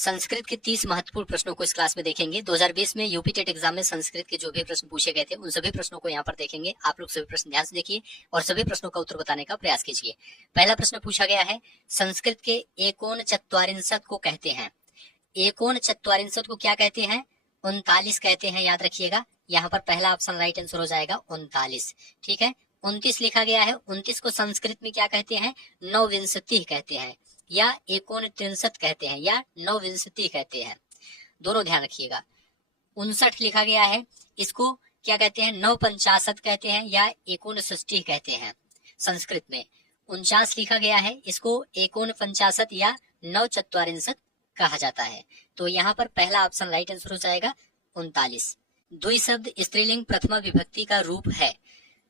संस्कृत के 30 महत्वपूर्ण प्रश्नों को इस क्लास में देखेंगे। 2020 में यूपी टेट एग्जाम में संस्कृत के जो भी प्रश्न पूछे गए थे उन सभी प्रश्नों को यहाँ पर देखेंगे। आप लोग सभी प्रश्न ध्यान से देखिए और सभी प्रश्नों का उत्तर बताने का प्रयास कीजिए। पहला प्रश्न पूछा गया है, संस्कृत के एकोन चत्वारिंशत् को कहते हैं। एकोन चत्वारिंशत् को क्या कहते हैं? 39 कहते हैं, याद रखिएगा। यहाँ पर पहला ऑप्शन राइट आंसर हो जाएगा 39। ठीक है, 29 लिखा गया है। 29 को संस्कृत में क्या कहते हैं? नवविंशति कहते हैं, या एकोनत्रिंशत् कहते हैं, या नवविंशति कहते हैं। दोनों ध्यान रखिएगा। 59 लिखा गया है, इसको क्या कहते हैं? नवपंचाशत कहते हैं, या एकोनषष्टि कहते हैं संस्कृत में। 49 लिखा गया है, इसको एकोनपंचाशत या नवचत्वारिंशत् कहा जाता है। तो यहाँ पर पहला ऑप्शन राइट आंसर हो जाएगा 39। द्विशब्द स्त्रीलिंग प्रथमा विभक्ति का रूप है।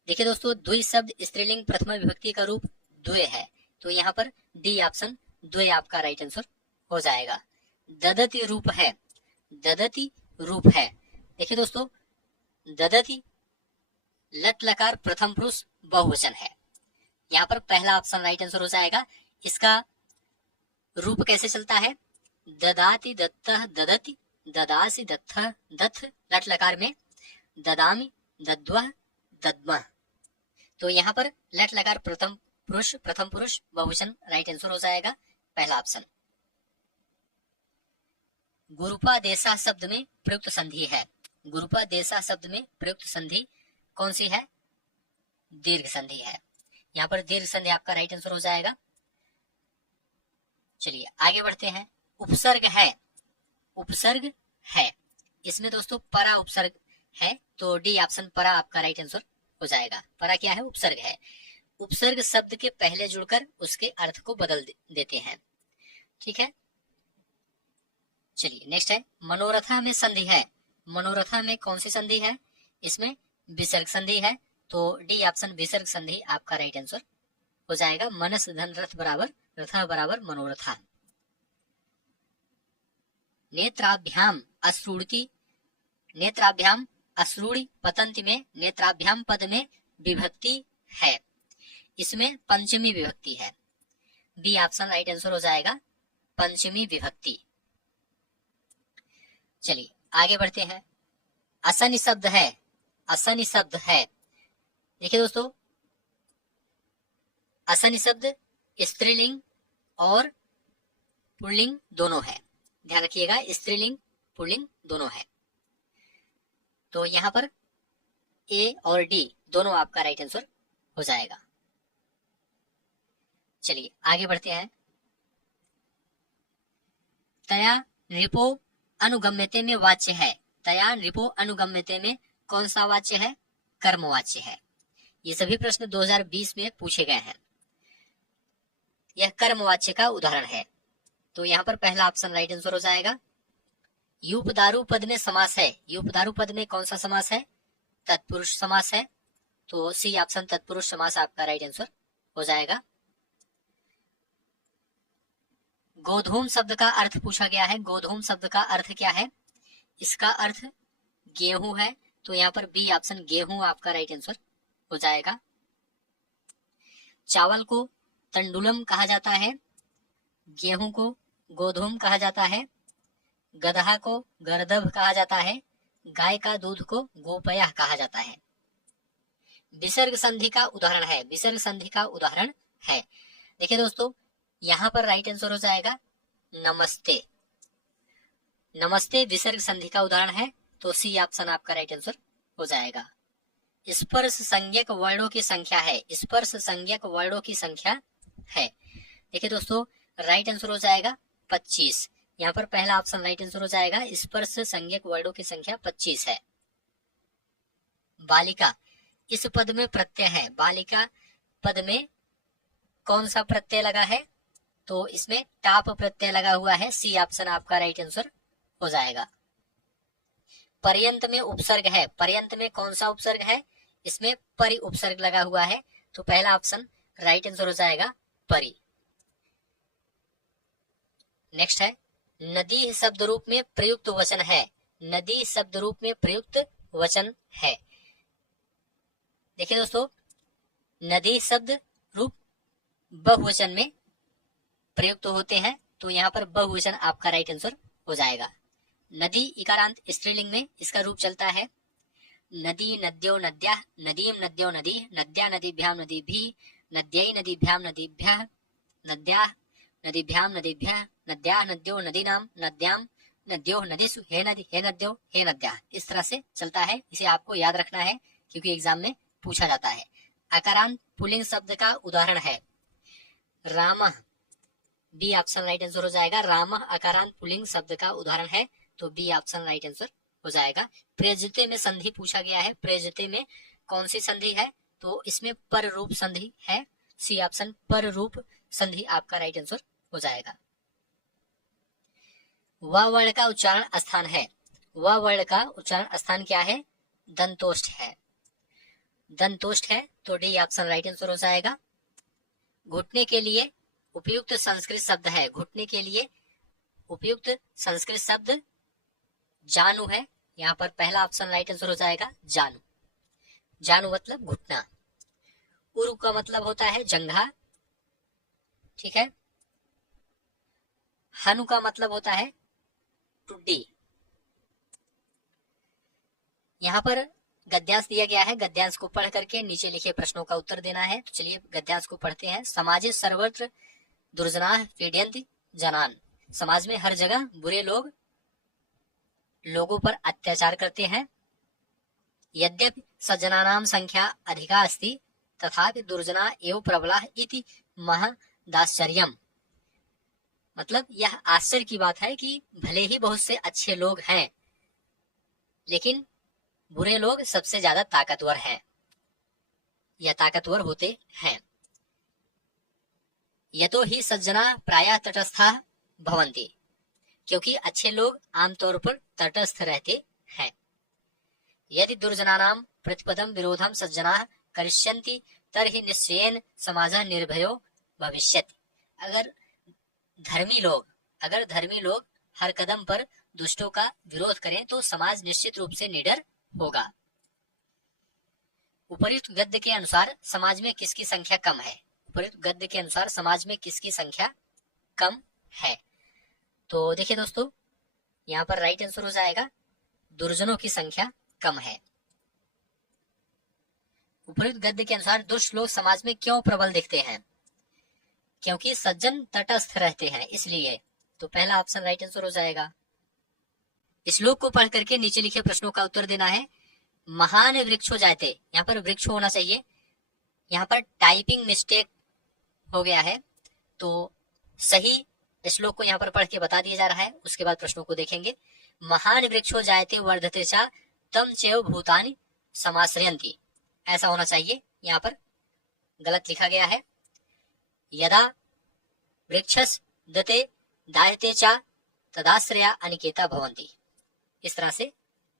देखिए दोस्तों, द्विशब्द स्त्रीलिंग प्रथमा विभक्ति का रूप द्वे है, तो यहाँ पर डी ऑप्शन द्वे आपका राइट आंसर हो जाएगा। ददति रूप है, ददति रूप है। देखिए दोस्तों, ददति लट लकार प्रथम पुरुष बहुवचन है, यहाँ पर पहला ऑप्शन राइट आंसर हो जाएगा। इसका रूप कैसे चलता है? ददाति दत्तः ददति, ददासि दत्तः दत्थ, लट लकार में ददामि दद्वः दद्मः। तो यहाँ पर लट लकार प्रथम पुरुष बहुवचन राइट आंसर हो जाएगा, पहला ऑप्शन। गुरुपादेशा शब्द में प्रयुक्त संधि है। गुरुपादेशा शब्द में प्रयुक्त संधि कौन सी है? दीर्घ संधि है, यहाँ पर दीर्घ संधि आपका राइट आंसर हो जाएगा। चलिए आगे बढ़ते हैं। उपसर्ग है, उपसर्ग है, इसमें दोस्तों परा उपसर्ग है, तो डी ऑप्शन परा आपका राइट आंसर हो जाएगा। परा क्या है? उपसर्ग है। उपसर्ग शब्द के पहले जुड़कर उसके अर्थ को बदल देते हैं। ठीक है, चलिए नेक्स्ट है, मनोरथा में संधि है। मनोरथा में कौन सी संधि है? इसमें विसर्ग संधि है, तो डी ऑप्शन विसर्ग संधि आपका राइट आंसर हो जाएगा। मनस धन रथ बराबर रथा बराबर मनोरथा। नेत्राभ्याम अश्रुणति, नेत्राभ्याम अश्रुणि पतंति में नेत्राभ्याम पद में विभक्ति है, इसमें पंचमी विभक्ति है, बी ऑप्शन राइट आंसर हो जाएगा, पंचमी विभक्ति। चलिए आगे बढ़ते हैं। असनि शब्द है, असनि शब्द है। देखिए दोस्तों, असनि शब्द स्त्रीलिंग और पुल्लिंग दोनों है, ध्यान रखिएगा, स्त्रीलिंग पुल्लिंग दोनों है। तो यहाँ पर ए और डी दोनों आपका राइट आंसर हो जाएगा। चलिए आगे बढ़ते हैं। तया रिपो अनुगम्यते में वाच्य है। तया रिपो अनुगम्यते में कौन सा वाच्य है? कर्मवाच्य है। ये सभी प्रश्न 2020 में पूछे गए हैं। यह कर्मवाच्य का उदाहरण है, तो यहाँ पर पहला ऑप्शन राइट आंसर हो जाएगा। युपदारु पद में समास है। युपदारु पद में कौन सा समास है? तत्पुरुष समास है, तो सी ऑप्शन तत्पुरुष समास आपका राइट आंसर हो जाएगा। गोधूम शब्द का अर्थ पूछा गया है। गोधूम शब्द का अर्थ क्या है? इसका अर्थ गेहूं है, तो यहाँ पर बी ऑप्शन गेहूं आपका राइट आंसर हो जाएगा। चावल को तंडुलम कहा जाता है, गेहूं को गोधूम कहा जाता है, गधा को गर्दभ कहा जाता है, गाय का दूध को गोपयः कहा जाता है। विसर्ग संधि का उदाहरण है, विसर्ग संधि का उदाहरण है। देखिए दोस्तों, यहाँ पर राइट आंसर हो जाएगा नमस्ते। नमस्ते विसर्ग संधि का उदाहरण है, तो सी ऑप्शन आपका राइट आंसर हो जाएगा। स्पर्श संज्ञक वर्णों की संख्या है। स्पर्श संज्ञक वर्णों की संख्या है। देखिए दोस्तों, राइट आंसर हो जाएगा 25। यहाँ पर पहला ऑप्शन राइट आंसर हो जाएगा। स्पर्श संज्ञक वर्णों की संख्या 25 है। बालिका, इस पद में प्रत्यय है। बालिका पद में कौन सा प्रत्यय लगा है? तो इसमें टाप प्रत्यय लगा हुआ है, सी ऑप्शन आपका राइट आंसर हो जाएगा। पर्यंत में उपसर्ग है। पर्यंत में कौन सा उपसर्ग है? इसमें परि उपसर्ग लगा हुआ है, तो पहला ऑप्शन राइट आंसर हो जाएगा परि। नेक्स्ट है, नदी शब्द रूप में प्रयुक्त वचन है। नदी शब्द रूप में प्रयुक्त वचन है। देखिए दोस्तों, नदी शब्द रूप बहुवचन में प्रयुक्त होते हैं, तो यहाँ पर बहुवचन आपका राइट आंसर हो जाएगा। नदी इकारांत स्त्रीलिंग में इसका रूप चलता है नदी नद्यो नद्या, नदीम नद्यो नदी, नद्या नदीभ्याम नदीभिः, नद्यै नदीभ्याम नदीभ्यः, नद्या नदीभ्याम नदीभ्यः, नद्या नद्यो नदीनाम, नद्याम नद्यो नदीसु, हे नदी हे नद्यो हे नद्या। इस तरह से चलता है, इसे आपको याद रखना है क्योंकि एग्जाम में पूछा जाता है। आकारांत पुल्लिंग शब्द का उदाहरण है रामः, बी ऑप्शन राइट आंसर हो जाएगा। रामः आकारांत पुल्लिंग शब्द का उदाहरण है, तो बी ऑप्शन राइट आंसर हो जाएगा। प्रयोज्यते में संधि पूछा गया है, प्रयोज्यते में कौन सी संधि है, तो इसमें पर रूप संधि है, सी ऑप्शन पर रूप संधि आपका राइट आंसर हो जाएगा। व वर्ण का उच्चारण स्थान है, व वर्ण का उच्चारण स्थान क्या है, दंतोष्ठ है, दंतोष्ठ है, तो डी ऑप्शन राइट आंसर हो जाएगा। घुटने के लिए उपयुक्त संस्कृत शब्द है, घुटने के लिए उपयुक्त संस्कृत शब्द जानू है, यहाँ पर पहला ऑप्शन राइट आंसर हो जाएगा जानू। जानू मतलब घुटना। उरु का मतलब होता है जंघा, ठीक है। हनु का मतलब होता है टुड्डी। यहाँ पर गद्यांश दिया गया है, गद्यांश को पढ़ करके नीचे लिखे प्रश्नों का उत्तर देना है। तो चलिए गद्यांश को पढ़ते हैं। समाजे सर्वत्र दुर्जनाः पीड्यन्ति जनान्, समाज में हर जगह बुरे लोग लोगों पर अत्याचार करते हैं। यद्यपि सज्जनानां संख्या अधिका अस्ति तथापि दुर्जना एव प्रबलाः इति महदाश्चर्यम्, मतलब यह आश्चर्य की बात है कि भले ही बहुत से अच्छे लोग हैं लेकिन बुरे लोग सबसे ज्यादा ताकतवर हैं या ताकतवर होते हैं। यतो ही सज्जना प्रायः तटस्था भवन्ति, क्योंकि अच्छे लोग आमतौर पर तटस्थ रहते हैं। यदि दुर्जनानां प्रतिपदम विरोधम सज्जनाः करिष्यन्ति तर्हि निश्चयेन समाजः निर्भयो भविष्यति। अगर धर्मी लोग हर कदम पर दुष्टों का विरोध करें तो समाज निश्चित रूप से निडर होगा। उपर्युक्त गद्य के अनुसार समाज में किसकी संख्या कम है, उपर्युक्त गद्य के अनुसार समाज में किसकी संख्या कम है, तो देखिए दोस्तों यहाँ पर राइट आंसर हो जाएगा दुर्जनों की संख्या कम है। उपर्युक्त गद्य के अनुसार दुष्ट लोग समाज में क्यों प्रबल दिखते हैं, क्योंकि सज्जन तटस्थ रहते हैं इसलिए, तो पहला ऑप्शन राइट आंसर हो जाएगा। श्लोक को पढ़ करके नीचे लिखे प्रश्नों का उत्तर देना है। महान वृक्षो जायते, यहाँ पर वृक्ष होना चाहिए, यहाँ पर टाइपिंग मिस्टेक हो गया है, तो सही श्लोक को यहाँ पर पढ़ के बता दिया जा रहा है, उसके बाद प्रश्नों को देखेंगे। महान वृक्षो जायते वर्धते च तम चैव भूतानि समाश्रयन्ति, ऐसा होना चाहिए, यहाँ पर गलत लिखा गया है। यदा वृक्षस दते दायते च तदाश्रया अनिकेता भवन्ति, इस तरह से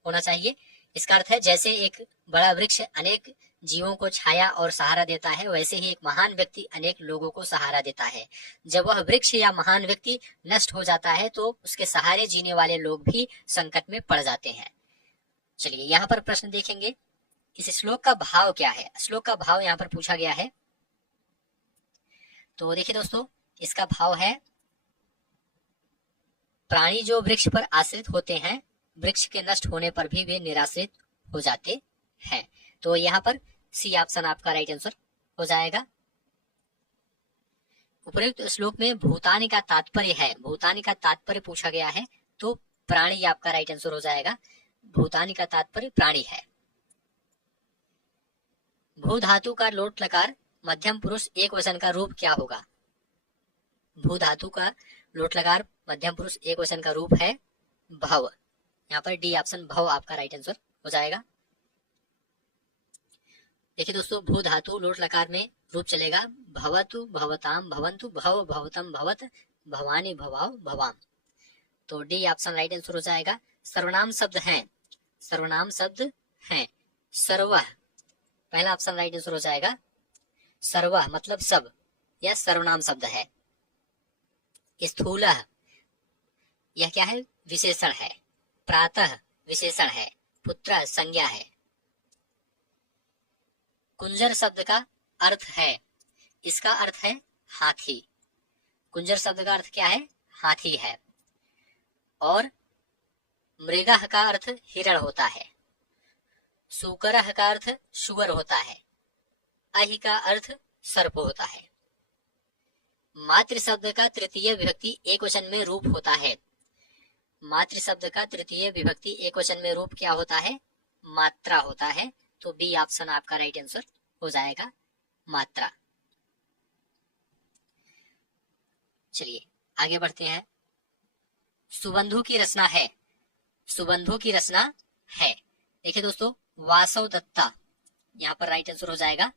होना चाहिए। इसका अर्थ है जैसे एक बड़ा वृक्ष अनेक जीवों को छाया और सहारा देता है, वैसे ही एक महान व्यक्ति अनेक लोगों को सहारा देता है। जब वह वृक्ष या महान व्यक्ति नष्ट हो जाता है तो उसके सहारे जीने वाले लोग भी संकट में पड़ जाते हैं। चलिए यहाँ पर प्रश्न देखेंगे, इस श्लोक का भाव क्या है, श्लोक का भाव यहाँ पर पूछा गया है। तो देखिए दोस्तों इसका भाव है प्राणी जो वृक्ष पर आश्रित होते हैं, वृक्ष के नष्ट होने पर भी वे निराश्रित हो जाते हैं, तो यहाँ पर सी ऑप्शन आपका राइट आंसर हो जाएगा। उपयुक्त श्लोक में भूतानि का तात्पर्य है, भूतानि का तात्पर्य पूछा गया है, तो प्राणी आपका राइट आंसर हो जाएगा। भूतानि का तात्पर्य प्राणी है। भू धातु का लोट लकार मध्यम पुरुष एक वचन का रूप क्या होगा, भू धातु का लोट लकार मध्यम पुरुष एक वचन का रूप है भव, यहाँ पर डी ऑप्शन भव आपका राइट आंसर हो जाएगा। देखिए दोस्तों भू धातु लोट लकार में रूप चलेगा भवतु भवताम भवंतु भव भवतम भवत भवानी भवाव भवाम, तो डी ऑप्शन राइट आंसर हो जाएगा। सर्वनाम शब्द हैं, सर्वनाम शब्द हैं, सर्वः पहला ऑप्शन राइट आंसर हो जाएगा। सर्वः मतलब सब, यह सर्वनाम शब्द है। स्थूलः यह क्या है, विशेषण है। प्रातः विशेषण है। पुत्र संज्ञा है। कुंजर शब्द का अर्थ है, इसका अर्थ है हाथी। कुंजर शब्द का अर्थ क्या है, हाथी है। और मृगः का अर्थ हिरण होता है। सुकरः का अर्थ शुगर होता है। अहि का अर्थ सर्प होता है। मातृ शब्द का तृतीय विभक्ति एकवचन में रूप होता है। मातृ शब्द का तृतीय विभक्ति एकवचन में रूप क्या होता है? मात्रा होता है। तो बी ऑप्शन आपका राइट आंसर हो जाएगा, मात्रा। चलिए आगे बढ़ते हैं। सुबंधु की रचना है। सुबंधु की रचना है। देखिए दोस्तों, वासव दत्ता यहाँ पर राइट आंसर हो जाएगा।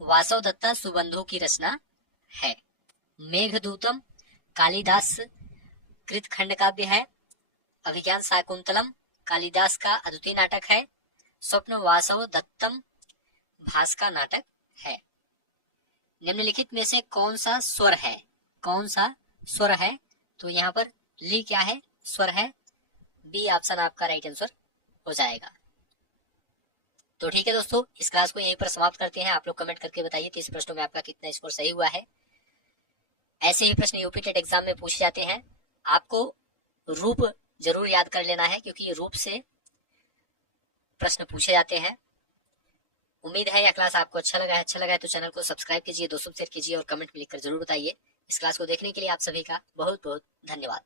वासव दत्ता सुबंधु की रचना है। मेघदूतम कालिदास कृत खंड काव्य है। अभिज्ञान शाकुंतलम कालिदास का अद्वितीय नाटक है। स्वप्न वासव दत्तम भास का नाटक है। निम्नलिखित में से कौन सा स्वर है? कौन सा स्वर है? तो यहाँ पर ली क्या है? स्वर है। बी ऑप्शन आपका राइट आंसर हो जाएगा। तो ठीक है दोस्तों, इस क्लास को यहीं पर समाप्त करते हैं। आप लोग कमेंट करके बताइए 30 प्रश्नों में आपका कितना स्कोर सही हुआ है। ऐसे ही प्रश्न यूपी टेट एग्जाम में पूछे जाते हैं। आपको रूप जरूर याद कर लेना है, क्योंकि रूप से प्रश्न पूछे जाते हैं। उम्मीद है यह क्लास आपको अच्छा लगा है तो चैनल को सब्सक्राइब कीजिए, दोस्तों शेयर कीजिए और कमेंट में लिखकर जरूर बताइए। इस क्लास को देखने के लिए आप सभी का बहुत बहुत धन्यवाद।